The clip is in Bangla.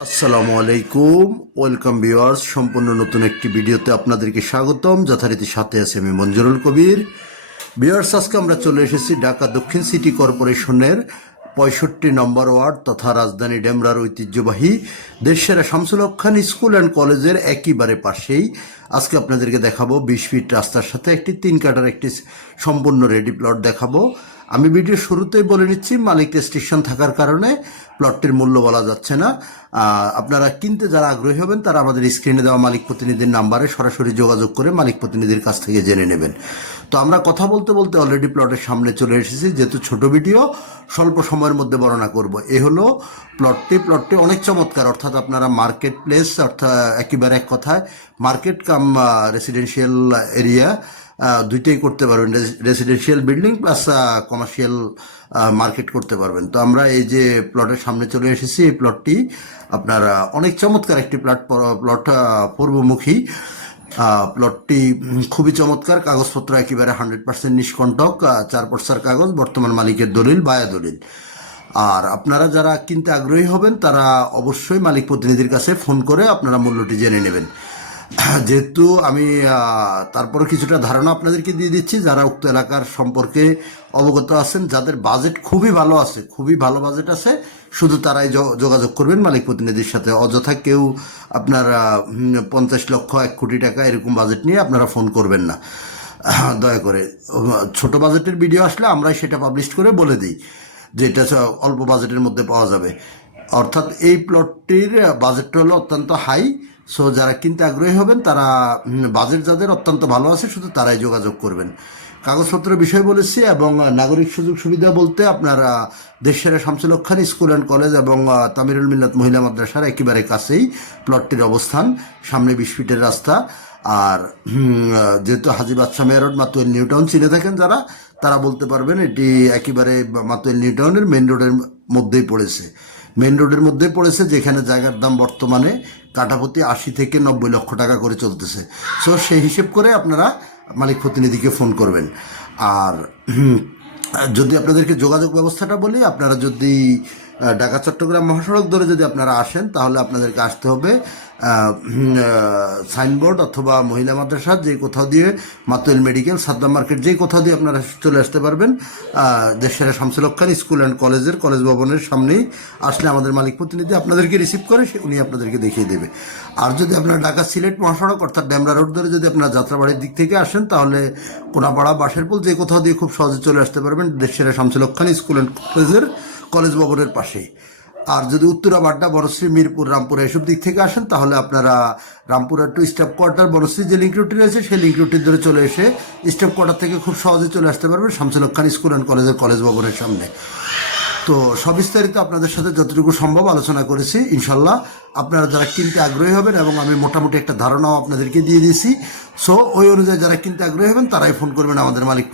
আসসালামু আলাইকুম, ওয়েলকাম ভিউয়ার্স। সম্পূর্ণ নতুন একটি ভিডিওতে আপনাদেরকে স্বাগতম। যথারীতি সাথে আছে আমি মঞ্জুরুল কবির। ভিউয়ার্স, আজকে আমরা চলে এসেছি ঢাকা দক্ষিণ সিটি কর্পোরেশনের 65 নম্বর ওয়ার্ড তথা রাজধানী ডেমরার ঐতিহ্যবাহী দেশসেরা শামসুল হক খান স্কুল অ্যান্ড কলেজের একেবারে পাশেই আজকে আপনাদেরকে দেখাবো 20 ফিট রাস্তার সাথে একটি 3 কাঠার একটি সম্পূর্ণ রেডি প্লট দেখাবো। আমি ভিডিও শুরুতেই বলে নিচ্ছি, মালিক রেস্ট্রিকশন থাকার কারণে প্লটটির মূল্য বলা যাচ্ছে না। আপনারা কিনতে যারা আগ্রহী হবেন তারা আমাদের স্ক্রিনে দেওয়া মালিক প্রতিনিধির নাম্বারে সরাসরি যোগাযোগ করে মালিক প্রতিনিধির কাছ থেকে জেনে নেবেন। তো আমরা কথা বলতে বলতে অলরেডি প্লটের সামনে চলে এসেছি। যেহেতু ছোট ভিডিও, স্বল্প সময়ের মধ্যে বর্ণনা করব। এ হলো প্লটটি অনেক চমৎকার। অর্থাৎ আপনারা মার্কেট প্লেস, অর্থাৎ একেবারে এক কথায় মার্কেট কাম রেসিডেন্সিয়াল এরিয়া দুইটাই করতে পারবেন। Residential building plus commercial market করতে পারবেন। তো আমরা এই যে প্লটের সামনে চলে এসেছি, এই প্লটটি আপনার অনেক চমৎকার একটি প্লট পূর্বমুখী। প্লটটি খুবই চমৎকার। কাগজপত্র একেবারে 100% নিষ্কণ্টক, 4 পর্সার কাগজ, বর্তমান মালিকের দলিল, বায়া দলিল। আর আপনারা যারা কিনতে আগ্রহী হবেন তারা অবশ্যই মালিক প্রতিনিধির কাছে ফোন করে আপনারা মূল্যটি জেনে নেবেন। যেহেতু আমি তারপরে কিছুটা ধারণা আপনাদেরকে দিয়ে দিচ্ছি, যারা উক্ত এলাকার সম্পর্কে অবগত আছেন, যাদের বাজেট খুবই ভালো আছে, খুবই ভালো বাজেট আছে, শুধু তারাই যোগাযোগ করবেন মালিক প্রতিনিধির সাথে। অযথা কেউ আপনার 50 লক্ষ 1 কোটি টাকা এরকম বাজেট নিয়ে আপনারা ফোন করবেন না দয়া করে। ছোট বাজেটের ভিডিও আসলে আমরাই সেটা পাবলিশ করে বলে দিই যে এটা অল্প বাজেটের মধ্যে পাওয়া যাবে। অর্থাৎ এই প্লটটির বাজেটটা হলো অত্যন্ত হাই। সো যারা কিনতে আগ্রহী হবেন তারা, বাজেট যাদের অত্যন্ত ভালো আছে, শুধু তারাই যোগাযোগ করবেন। কাগজপত্রের বিষয় বলেছি এবং নাগরিক সুযোগ সুবিধা বলতে আপনার দেশসেরা শামসুল হক খান স্কুল অ্যান্ড কলেজ এবং তামিরুল মিল্লাত মহিলা মাদ্রাসার একেবারে কাছেই প্লটটির অবস্থান। সামনে 20 ফিটের রাস্তা। আর যেহেতু হাজী বাদশাহ mayor road, Matuail new town চিনে থাকেন যারা, তারা বলতে পারবেন এটি একেবারে মাতুয়েল নিউ টাউনের মেন রোডের মধ্যেই পড়েছে। মেন রোডের মধ্যে পড়েছে, যেখানে জায়গার দাম বর্তমানে কাঠাপ্রতি 80 থেকে 90 লক্ষ টাকা করে চলতেছে। সো সেই হিসেব করে আপনারা মালিক প্রতিনিধিকে ফোন করবেন। আর যদি আপনাদেরকে যোগাযোগ ব্যবস্থাটা বলি, আপনারা যদি ঢাকা চট্টগ্রাম মহাসড়ক ধরে যদি আপনারা আসেন তাহলে আপনাদেরকে আসতে হবে সাইনবোর্ড অথবা মহিলা মাদ্রাসা, যে কোথাও দিয়ে মাতুয়েল মেডিকেল, সাদ্দাম মার্কেট, যেই কোথাও দিয়ে আপনারা চলে আসতে পারবেন। দেশসেরা শামসুল হক খান স্কুল অ্যান্ড কলেজের কলেজ ভবনের সামনেই আসলে আমাদের মালিক প্রতিনিধি আপনাদেরকে রিসিভ করে উনি আপনাদেরকে দেখিয়ে দেবে। আর যদি আপনারা ঢাকা সিলেট মহাসড়ক অর্থাৎ ডেমরা রোড ধরে যদি আপনারা যাত্রাবাড়ির দিক থেকে আসেন তাহলে কোনাপাড়া, বাঁশেরপুল, যে কোথাও দিয়ে খুব সহজে চলে আসতে পারবেন দেশসেরা শামসুল হক খান স্কুল অ্যান্ড কলেজের কলেজ ভবনের পাশেই। আর যদি উত্তরা, বাড্ডা, বনশ্রী, মিরপুর, রামপুর এসব দিক থেকে আসেন তাহলে আপনারা রামপুরের টু স্টাফ কোয়ার্টার, বনশ্রী যে লিঙ্ক রুটটি রয়েছে সেই লিঙ্ক রুটটি ধরে চলে এসে স্টাফ কোয়ার্টার থেকে খুব সহজে চলে আসতে পারবেন শামসুল হক খান স্কুল অ্যান্ড কলেজের কলেজ ভবনের সামনে। তো সবিস্তারিত আপনাদের সাথে যতটুকু সম্ভব আলোচনা করেছি। ইনশাল্লাহ আপনারা যারা কিনতে আগ্রহী হবেন, এবং আমি মোটামুটি একটা ধারণাও আপনাদেরকে দিয়ে দিয়েছি, সো ওই অনুযায়ী যারা কিনতে আগ্রহী হবেন তারাই ফোন করবেন আমাদের মালিক